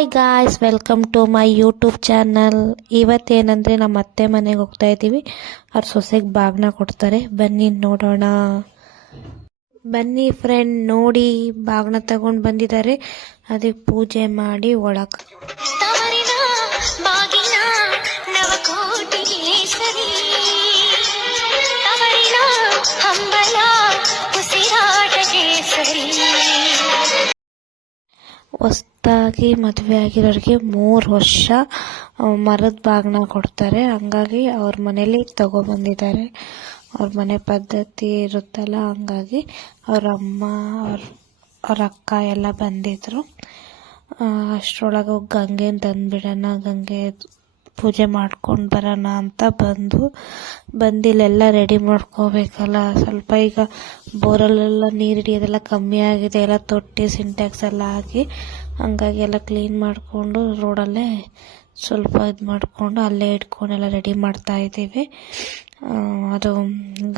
Hi guys, welcome to my YouTube channel. ಇವತ್ತೇನಂದರೆ ನಮ್ಮ ಅತ್ತೆ ಮನೆಗೆ ಹೋಗ್ತಾ ಇದ್ದೀವಿ. ಅವ್ರ ಸೊಸೆಗೆ ಬಾಗ್ನ ಕೊಡ್ತಾರೆ. ಬನ್ನಿ ನೋಡೋಣ. ಬನ್ನಿ ಫ್ರೆಂಡ್, ನೋಡಿ ಬಾಗ್ನ ತಗೊಂಡು ಬಂದಿದ್ದಾರೆ. ಅದಕ್ಕೆ ಪೂಜೆ ಮಾಡಿ ಒಳಗೆ ಹೊಸ್ದಾಗಿ ಮದುವೆ ಆಗಿರೋರಿಗೆ 3 ವರ್ಷ ಮರದ ಬಾಗ್ನ ಕೊಡ್ತಾರೆ. ಹಂಗಾಗಿ ಅವ್ರ ಮನೇಲಿ ತಗೊಬಂದಿದ್ದಾರೆ. ಅವ್ರ ಮನೆ ಪದ್ಧತಿ ಇರುತ್ತಲ್ಲ, ಹಂಗಾಗಿ ಅವ್ರ ಅಮ್ಮ ಅವ್ರ ಅಕ್ಕ ಎಲ್ಲ ಬಂದಿದ್ರು. ಅಷ್ಟರೊಳಗೆ ಗಂಗೆನ ತಂದುಬಿಡೋಣ, ಗಂಗೆ ಪೂಜೆ ಮಾಡ್ಕೊಂಡು ಬರೋಣ ಅಂತ ಬಂದಿಲ್ಲೆಲ್ಲ ರೆಡಿ ಮಾಡ್ಕೋಬೇಕಲ್ಲ. ಸ್ವಲ್ಪ ಈಗ ಬೋರಲ್ಲೆಲ್ಲ ನೀರು ಹಿಡಿಯೋದೆಲ್ಲ ಕಮ್ಮಿ ಆಗಿದೆ, ಎಲ್ಲ ತೊಟ್ಟಿ ಸಿಂಟ್ಯಾಕ್ಸ್ ಎಲ್ಲ ಹಾಕಿ, ಹಂಗಾಗಿ ಎಲ್ಲ ಕ್ಲೀನ್ ಮಾಡಿಕೊಂಡು ರೋಡಲ್ಲೇ ಸ್ವಲ್ಪ ಇದು ಮಾಡಿಕೊಂಡು ಅಲ್ಲೇ ಇಟ್ಕೊಂಡೆಲ್ಲ ರೆಡಿ ಮಾಡ್ತಾ ಇದ್ದೀವಿ. ಅದು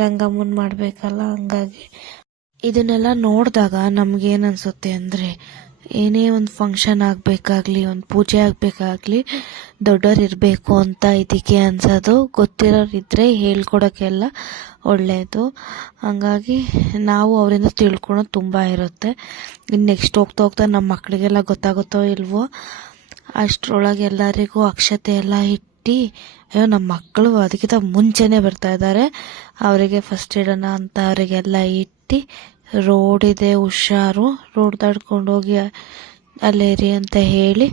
ಗಂಗಮ್ಮನ ಮಾಡಬೇಕಲ್ಲ, ಹಂಗಾಗಿ ಇದನ್ನೆಲ್ಲ ನೋಡಿದಾಗ ನಮಗೇನು ಅನಿಸುತ್ತೆ ಅಂದರೆ, ಏನೇ ಒಂದು ಫಂಕ್ಷನ್ ಆಗಬೇಕಾಗ್ಲಿ, ಒಂದು ಪೂಜೆ ಆಗಬೇಕಾಗ್ಲಿ, ದೊಡ್ಡವ್ರು ಇರಬೇಕು ಅಂತ ಇದಕ್ಕೆ ಅನ್ಸೋದು. ಗೊತ್ತಿರೋರು ಇದ್ದರೆ ಹೇಳ್ಕೊಡೋಕ್ಕೆಲ್ಲ ಒಳ್ಳೆಯದು. ಹಂಗಾಗಿ ನಾವು ಅವರಿಂದ ತಿಳ್ಕೊಳೋದು ತುಂಬ ಇರುತ್ತೆ. ಇನ್ನು ನೆಕ್ಸ್ಟ್ ಹೋಗ್ತಾ ನಮ್ಮ ಮಕ್ಕಳಿಗೆಲ್ಲ ಗೊತ್ತಾಗುತ್ತೋ ಇಲ್ವೋ, ಅಷ್ಟರೊಳಗೆ ಎಲ್ಲರಿಗೂ ಅಕ್ಷತೆ ಎಲ್ಲ ಇಟ್ಟು, ಅಯ್ಯೋ ನಮ್ಮ ಮಕ್ಕಳು ಅದಕ್ಕಿಂತ ಮುಂಚೆನೇ ಬರ್ತಾ ಇದ್ದಾರೆ, ಅವರಿಗೆ ಫಸ್ಟ್ ಇಡೋಣ ಅಂತ ಅವರಿಗೆಲ್ಲ ಇಟ್ಟು, ರೋಡ್ ಇದೆ ಹುಷಾರು, ರೋಡ್ ದಾಟ್ಕೊಂಡು ಹೋಗಿ ಅಲ್ಲೇರಿ ಅಂತ ಹೇಳಿ,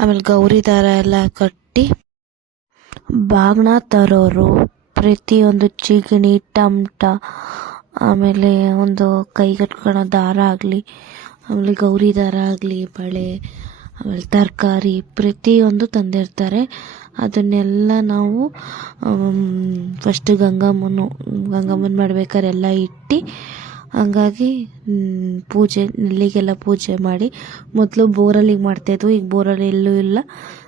ಆಮೇಲೆ ಗೌರಿ ದಾರ ಎಲ್ಲ ಕಟ್ಟಿ, ಬಾಗ್ನ ತರೋರು ಪ್ರತಿಯೊಂದು ಚಿಗಣಿ, ಟಮಟ, ಆಮೇಲೆ ಒಂದು ಕೈಗಟ್ಕೊಳ್ಳೋ ದಾರ ಆಗಲಿ, ಆಮೇಲೆ ಗೌರಿ ದಾರ ಆಗಲಿ, ಬಳೆ, ಆಮೇಲೆ ತರಕಾರಿ ಪ್ರತಿಯೊಂದು ತಂದಿರ್ತಾರೆ. ಅದನ್ನೆಲ್ಲ ನಾವು ಫಸ್ಟ್ ಗಂಗಮ್ಮನ ಮಾಡ್ಬೇಕಾದ್ರೆ ಎಲ್ಲ ಇಟ್ಟು, ಹಂಗಾಗಿ ನೆಲ್ಲಿಗೆಲ್ಲ ಪೂಜೆ ಮಾಡಿ, ಮೊದಲು ಬೋರಲ್ಲಿಗೆ ಮಾಡ್ತಾಯಿದ್ವು, ಈಗ ಬೋರಲ್ಲಿ ಎಲ್ಲೂ ಇಲ್ಲ,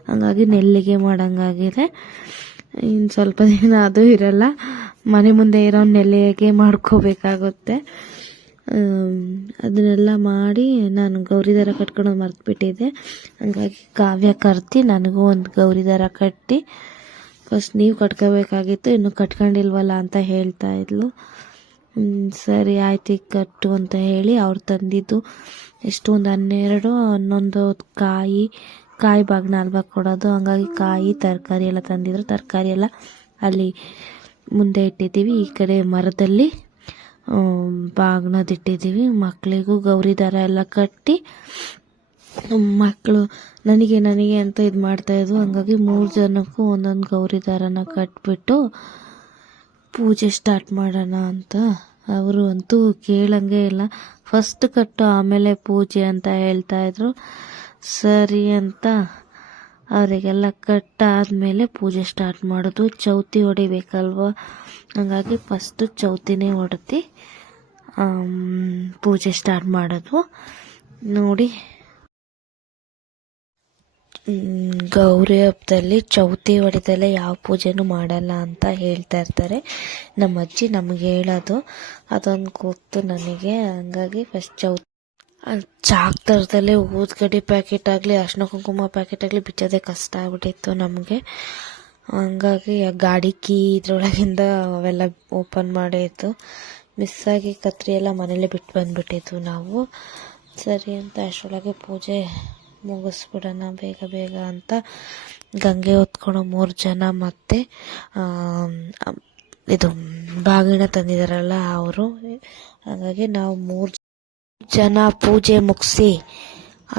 ಹಂಗಾಗಿ ನೆಲ್ಲಿಗೆ ಮಾಡೋಂಗಾಗಿದೆ. ಇನ್ನು ಸ್ವಲ್ಪ ದಿನ ಅದು ಇರಲ್ಲ, ಮನೆ ಮುಂದೆ ಇರೋ ನೆಲ್ಲಿಗೆ ಮಾಡ್ಕೋಬೇಕಾಗುತ್ತೆ. ಅದನ್ನೆಲ್ಲ ಮಾಡಿ ನಾನು ಗೌರಿ ದಾರ ಕಟ್ಕೊಂಡು ಮರೆತುಬಿಟ್ಟಿದ್ದೆ. ಹಂಗಾಗಿ ಕಾವ್ಯ ಕರ್ತಿ ನನಗೂ ಒಂದು ಗೌರಿ ದಾರ ಕಟ್ಟಿ, ಫಸ್ಟ್ ನೀವು ಕಟ್ಕೋಬೇಕಾಗಿತ್ತು, ಇನ್ನು ಕಟ್ಕೊಂಡಿಲ್ವಲ್ಲ ಅಂತ ಹೇಳ್ತಾ ಇದ್ಲು. ಸರಿ ಆಯ್ತು ಈಗ ಕಟ್ಟು ಅಂತ ಹೇಳಿ ಅವ್ರು ತಂದಿದ್ದು ಎಷ್ಟು ಒಂದು 11 ಕಾಯಿ ಬಾಗ್ನ ಅಲ್ವಾ ಕೊಡೋದು, ಹಂಗಾಗಿ ಕಾಯಿ ತರಕಾರಿ ಎಲ್ಲ ತಂದಿದ್ರು. ತರಕಾರಿ ಎಲ್ಲ ಅಲ್ಲಿ ಮುಂದೆ ಇಟ್ಟಿದ್ದೀವಿ, ಈ ಕಡೆ ಮರದಲ್ಲಿ ಬಾಗ್ನದಿಟ್ಟಿದ್ದೀವಿ. ಮಕ್ಕಳಿಗೂ ಗೌರಿ ದಾರ ಎಲ್ಲ ಕಟ್ಟಿ, ಮಕ್ಕಳು ನನಗೆ ಅಂತ ಇದು ಮಾಡ್ತಾಯಿದ್ವು. ಹಂಗಾಗಿ 3 ಜನಕ್ಕೂ ಒಂದೊಂದು ಗೌರಿ ದಾರನ ಕಟ್ಬಿಟ್ಟು ಪೂಜೆ ಸ್ಟಾರ್ಟ್ ಮಾಡೋಣ ಅಂತ. ಅವರು ಅಂತೂ ಕೇಳಂಗೆ ಇಲ್ಲ, ಫಸ್ಟ್ ಕಟ್ಟು ಆಮೇಲೆ ಪೂಜೆ ಅಂತ ಹೇಳ್ತಾಯಿದ್ರು. ಸರಿ ಅಂತ ಅವರಿಗೆಲ್ಲ ಕಟ್ಟಾದಮೇಲೆ ಪೂಜೆ ಸ್ಟಾರ್ಟ್ ಮಾಡೋದು. ಚೌತಿ ಹೊಡಿಬೇಕಲ್ವ, ಹಾಗಾಗಿ ಫಸ್ಟು ಚೌತಿನೇ ಹೊಡೆದು ಪೂಜೆ ಸ್ಟಾರ್ಟ್ ಮಾಡೋದು. ನೋಡಿ, ಗೌರಿ ಹಬ್ಬದಲ್ಲಿ ಚೌತಿ ಹೊಡೆದಲ್ಲೇ ಯಾವ ಪೂಜೆನೂ ಮಾಡಲ್ಲ ಅಂತ ಹೇಳ್ತಾ ಇರ್ತಾರೆ ನಮ್ಮ ಅಜ್ಜಿ, ನಮಗೆ ಹೇಳೋದು ಅದೊಂದು ಗೊತ್ತು ನನಗೆ. ಹಂಗಾಗಿ ಫಸ್ಟ್ ಚಾಕ್ ಥರದಲ್ಲೇ ಊದ್ಗಡ್ಡಿ ಪ್ಯಾಕೆಟ್ ಆಗಲಿ, ಅರ್ಶಿನ ಕುಂಕುಮ ಪ್ಯಾಕೆಟ್ ಆಗಲಿ ಬಿಚ್ಚೋದೇ ಕಷ್ಟ ಆಗ್ಬಿಟ್ಟಿತ್ತು ನಮಗೆ. ಹಂಗಾಗಿ ಗಾಡಿ ಕೀ ಇದ್ರೊಳಗಿಂದ ಅವೆಲ್ಲ ಓಪನ್ ಮಾಡಿತ್ತು. ಮಿಸ್ಸಾಗಿ ಕತ್ರಿ ಎಲ್ಲ ಮನೇಲೇ ಬಿಟ್ಟು ಬಂದುಬಿಟ್ಟಿದ್ವು ನಾವು. ಸರಿ ಅಂತ ಅಷ್ಟರೊಳಗೆ ಪೂಜೆ ಮುಗಿಸ್ಬಿಡೋಣ ಬೇಗ ಅಂತ ಗಂಗೆ ಹೊತ್ಕೊಳ್ಳೋ 3 ಜನ ಮತ್ತು ಇದು ಬಾಗಿನ ತಂದಿದ್ದಾರಲ್ಲ ಅವರು. ಹಾಗಾಗಿ ನಾವು 3 ಜನ ಪೂಜೆ ಮುಗಿಸಿ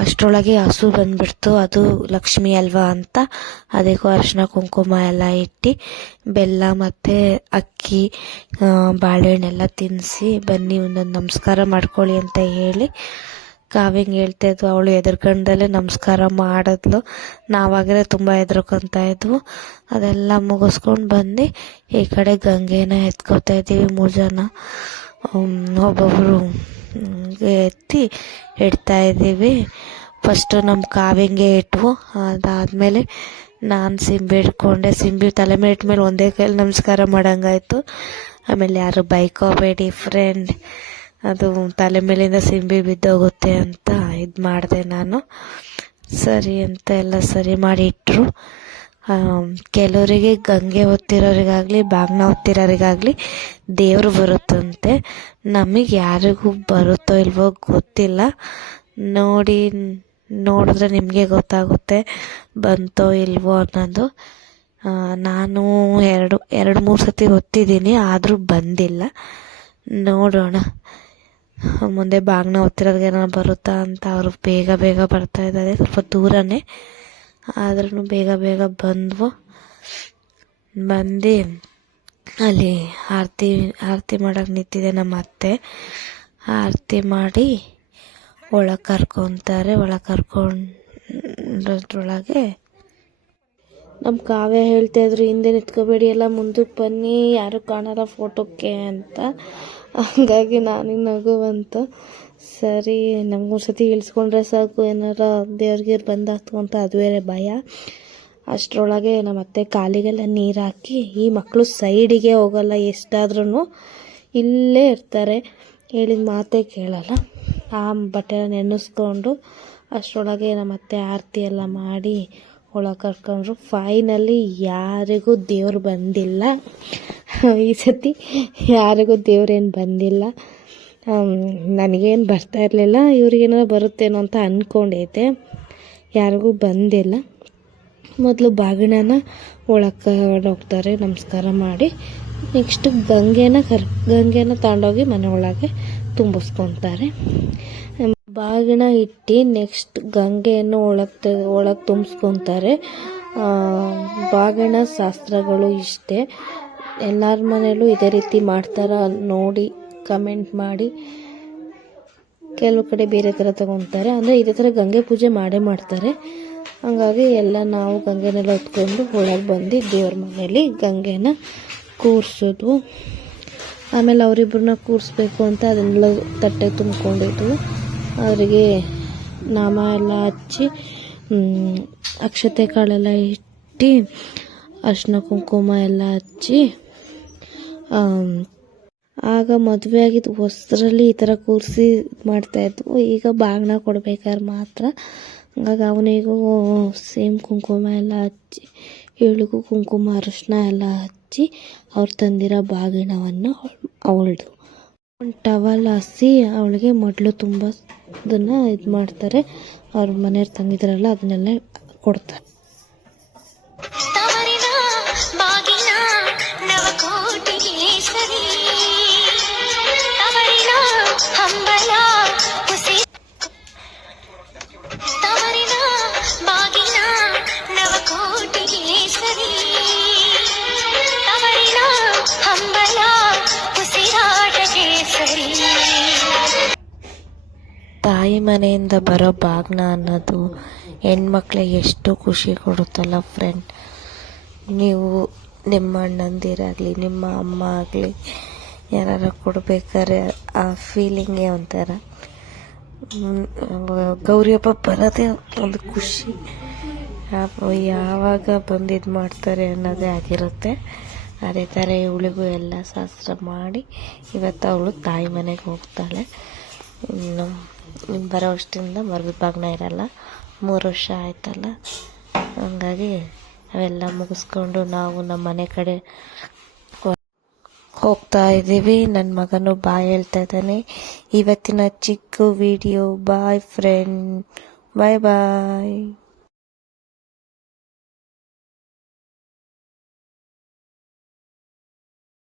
ಅಷ್ಟರೊಳಗೆ ಹಸು ಬಂದುಬಿಡ್ತು. ಅದು ಲಕ್ಷ್ಮಿ ಅಲ್ವಾ ಅಂತ ಅದಕ್ಕೂ ಅರಿಶಿನ ಕುಂಕುಮ ಎಲ್ಲ ಇಟ್ಟು, ಬೆಲ್ಲ ಮತ್ತು ಅಕ್ಕಿ, ಬಾಳೆಹಣ್ಣೆಲ್ಲ ತಿನ್ನಿಸಿ, ಬನ್ನಿ ಒಂದೊಂದು ನಮಸ್ಕಾರ ಮಾಡ್ಕೊಳ್ಳಿ ಅಂತ ಹೇಳಿ ಕಾವ್ಯಂಗೆ ಹೇಳ್ತಾ ಇದ್ವು. ಅವಳು ಎದುರ್ಗಂಡಲ್ಲೇ ನಮಸ್ಕಾರ ಮಾಡಿದ್ಲು. ನಾವಾಗಿದ್ರೆ ತುಂಬ ಹೆದರ್ಕೊತಾ ಇದ್ವು. ಅದೆಲ್ಲ ಮುಗಿಸ್ಕೊಂಡು ಬಂದು ಈ ಕಡೆ ಗಂಗೆನ ಎತ್ಕೋತಾ ಇದ್ದೀವಿ. 3 ಜನ ಒಬ್ಬೊಬ್ಬರು ಎತ್ತಿ ಇಡ್ತಾ ಇದ್ದೀವಿ. ಫಸ್ಟು ನಮ್ಮ ಕಾವ್ಯಂಗೆ ಇಟ್ವು, ಅದಾದಮೇಲೆ ನಾನು ಸಿಂಬಿ ಇಟ್ಕೊಂಡೆ. ಸಿಂಬಿ ತಲೆ ಮೇಲೆ ಇಟ್ಮೇಲೆ ಒಂದೇ ಕೈಯಲ್ಲಿ ನಮಸ್ಕಾರ ಮಾಡೋಂಗಾಯ್ತು. ಆಮೇಲೆ ಯಾರು ಬೈಕೋಬೇಡಿ ಫ್ರೆಂಡ್, ಅದು ತಲೆ ಮೇಲಿಂದ ಸಿಂಬಿ ಬಿದ್ದೋಗುತ್ತೆ ಅಂತ ಇದು ಮಾಡಿದೆ ನಾನು. ಸರಿ ಅಂತ ಎಲ್ಲ ಸರಿ ಮಾಡಿ ಇಟ್ಟರು. ಕೆಲವರಿಗೆ ಗಂಗೆ ಹೊತ್ತಿರೋರಿಗಾಗಲಿ ಬಾಗ್ನ ಹೊತ್ತಿರೋರಿಗಾಗಲಿ ದೇವರು ಬರುತ್ತಂತೆ. ನಮಗೆ ಯಾರಿಗೂ ಬರುತ್ತೋ ಇಲ್ವೋ ಗೊತ್ತಿಲ್ಲ. ನೋಡಿದ್ರೆ ನಿಮಗೆ ಗೊತ್ತಾಗುತ್ತೆ ಬಂತೋ ಇಲ್ವೋ ಅನ್ನೋದು. ನಾನು ಎರಡು ಮೂರು ಸತಿ ಹೊತ್ತಿದ್ದೀನಿ, ಆದರೂ ಬಂದಿಲ್ಲ. ನೋಡೋಣ ಮುಂದೆ ಬಾಗ್ನ ಹೊತ್ತಿರೋರಿಗೆ ಏನಾರು ಬರುತ್ತಾ ಅಂತ. ಅವರು ಬೇಗ ಬರ್ತಾ ಇದ್ದಾರೆ, ಸ್ವಲ್ಪ ದೂರನೇ ಆದ್ರೂ ಬೇಗ ಬಂದು ಅಲ್ಲಿ ಆರತಿ ಮಾಡೋಕೆ ನಿಂತಿದೆ ನಮ್ಮ ಅತ್ತೆ. ಆರತಿ ಮಾಡಿ ಒಳಗೆ ಕರ್ಕೊತಾರೆ. ಒಳಗೆ ಕರ್ಕೊಂಡ್ರೊಳಗೆ ನಮ್ಮ ಕಾವ್ಯ ಹೇಳ್ತಾಯಿದ್ರು, ಹಿಂದೆ ನಿಂತ್ಕೋಬೇಡಿ, ಎಲ್ಲ ಮುಂದಕ್ಕೆ ಬನ್ನಿ, ಯಾರು ಕಾಣಲ್ಲ ಫೋಟೋಕ್ಕೆ ಅಂತ. ಹಂಗಾಗಿ ನನಗೆ ನಗು ಬಂತು. ಸರಿ, ನಮ್ಗೊಂದು ಸತಿ ಇಳಿಸ್ಕೊಂಡ್ರೆ ಸಾಕು, ಏನಾರ ದೇವ್ರಿಗೆ ಬಂದಾಯ್ತು ಅಂತ ಅದು ಬೇರೆ ಭಯ. ಅಷ್ಟರೊಳಗೆ ನಮ್ಮ ಅತ್ತೆ ಕಾಲಿಗೆಲ್ಲ ನೀರು ಹಾಕಿ, ಈ ಮಕ್ಕಳು ಸೈಡಿಗೆ ಹೋಗಲ್ಲ, ಎಷ್ಟಾದ್ರೂ ಇಲ್ಲೇ ಇರ್ತಾರೆ, ಹೇಳಿದ ಮಾತೇ ಕೇಳಲ್ಲ. ಆ ಬಟ್ಟೆನ ನೆನೆಸ್ಕೊಂಡು ಅಷ್ಟರೊಳಗೆ ನಮ್ಮ ಅತ್ತೆ ಆರತಿ ಎಲ್ಲ ಮಾಡಿ ಒಳಗೆ ಕರ್ಕೊಂಡ್ರು. ಫೈನಲಿ ಯಾರಿಗೂ ದೇವ್ರು ಬಂದಿಲ್ಲ. ಈ ಸತಿ ಯಾರಿಗೂ ದೇವ್ರೇನು ಬಂದಿಲ್ಲ. ನನಗೇನು ಬರ್ತಾ ಇರಲಿಲ್ಲ, ಇವ್ರಿಗೇನಾರು ಬರುತ್ತೇನೋ ಅಂತ ಅಂದ್ಕೊಂಡೈತೆ. ಯಾರಿಗೂ ಬಂದಿಲ್ಲ. ಮೊದಲು ಬಾಗಿಣನ ಒಳಗೆ ಹೋಗ್ತಾರೆ, ನಮಸ್ಕಾರ ಮಾಡಿ. ನೆಕ್ಸ್ಟ್ ಗಂಗೆನ ತಗೊಂಡೋಗಿ ಮನೆ ಒಳಗೆ ತುಂಬಿಸ್ಕೊತಾರೆ. ಬಾಗಿಣ ಇಟ್ಟು ನೆಕ್ಸ್ಟ್ ಗಂಗೆಯನ್ನು ಒಳಗೆ ತುಂಬಿಸ್ಕೊತಾರೆ. ಬಾಗಿಣ ಶಾಸ್ತ್ರಗಳು ಇಷ್ಟೇ. ಎಲ್ಲರ ಮನೇಲೂ ಇದೇ ರೀತಿ ಮಾಡ್ತಾರ ನೋಡಿ ಕಮೆಂಟ್ ಮಾಡಿ. ಕೆಲವು ಕಡೆ ಬೇರೆ ಥರ ತಗೊತಾರೆ, ಅಂದರೆ ಇದೇ ಥರ ಗಂಗೆ ಪೂಜೆ ಮಾಡ್ತಾರೆ. ಹಂಗಾಗಿ ಎಲ್ಲ ನಾವು ಗಂಗೆನೆಲ್ಲ ಹೊತ್ಕೊಂಡು ಒಳಗೆ ಬಂದು ದೇವ್ರ ಮನೇಲಿ ಗಂಗೆನ ಕೂರಿಸೋದು. ಆಮೇಲೆ ಅವರಿಬ್ಬರನ್ನ ಕೂರಿಸ್ಬೇಕು ಅಂತ ಅದನ್ನೆಲ್ಲ ತಟ್ಟೆ ತುಂಬ್ಕೊಂಡಿದ್ವು. ಅವರಿಗೆ ನಾಮ ಎಲ್ಲ ಹಚ್ಚಿ ಅಕ್ಷತೆ ಕಾಳೆಲ್ಲ ಇಟ್ಟು ಅರ್ಶಿನ ಕುಂಕುಮ ಎಲ್ಲ ಹಚ್ಚಿ, ಆಗ ಮದುವೆ ಆಗಿದ್ದು ಹೊಸರಲ್ಲಿ ಈ ಥರ ಕೂರಿಸಿ ಮಾಡ್ತಾಯಿದ್ವು. ಈಗ ಬಾಗಿನ ಕೊಡ್ಬೇಕಾದ್ರೆ ಮಾತ್ರ. ಹಂಗಾಗಿ ಅವನಿಗೂ ಸೇಮ್ ಕುಂಕುಮ ಎಲ್ಲ ಹಚ್ಚಿ, ಇವಳಿಗೂ ಕುಂಕುಮ ಅರಿಶಿನ ಎಲ್ಲ ಹಚ್ಚಿ ಅವ್ರು ತಂದಿರೋ ಬಾಗಿಣವನ್ನು ಅವಳದು ಒಂದು ಟವಲ್ ಹಾಸಿ ಅವಳಿಗೆ ಮೊದಲು ತುಂಬೋದನ್ನು ಇದು ಮಾಡ್ತಾರೆ. ಅವ್ರ ಮನೆಯವ್ರು ತಂದಿದ್ರಲ್ಲ ಅದನ್ನೆಲ್ಲ ಕೊಡ್ತಾರೆ. ತಾಯಿ ಮನೆಯಿಂದ ಬರೋ ಬಾಗ್ನ ಅನ್ನೋದು ಹೆಣ್ಮಕ್ಳಿಗೆ ಎಷ್ಟು ಖುಷಿ ಕೊಡುತ್ತಲ್ಲ ಫ್ರೆಂಡ್. ನೀವು ನಿಮ್ಮ ಅಣ್ಣಂದಿರಾಗಲಿ ನಿಮ್ಮ ಅಮ್ಮ ಆಗಲಿ ಯಾರು ಕೊಡ್ಬೇಕಾದ್ರೆ ಆ ಫೀಲಿಂಗೇ ಒಂಥರ. ಗೌರಿ ಹಬ್ಬ ಬರೋದೇ ಒಂದು ಖುಷಿ. ಯಾವಾಗ ಬಂದಿದ್ದು ಮಾಡ್ತಾರೆ ಅನ್ನೋದೇ ಆಗಿರುತ್ತೆ. ಅದೇ ಥರ ಇವಳಿಗೂ ಎಲ್ಲ ಶಾಸ್ತ್ರ ಮಾಡಿ ಇವತ್ತು ಅವಳು ತಾಯಿ ಮನೆಗೆ ಹೋಗ್ತಾಳೆ. ಇನ್ನು ಬರೋ ವರ್ಷದಿಂದ ಮರದ ಬಾಗ್ನ ಇರಲ್ಲ, 3 ವರ್ಷ ಆಯ್ತಲ್ಲ. ಹಂಗಾಗಿ ಅವೆಲ್ಲ ಮುಗಿಸ್ಕೊಂಡು ನಾವು ನಮ್ಮ ಮನೆ ಕಡೆ ಹೋಗ್ತಾ ಇದ್ದೀವಿ. ನನ್ನ ಮಗನು ಬಾಯ್ ಹೇಳ್ತಾ ಇದ್ದಾನೆ. ಇವತ್ತಿನ ಚಿಕ್ಕ ವಿಡಿಯೋ. ಬಾಯ್ ಫ್ರೆಂಡ್, ಬಾಯ್.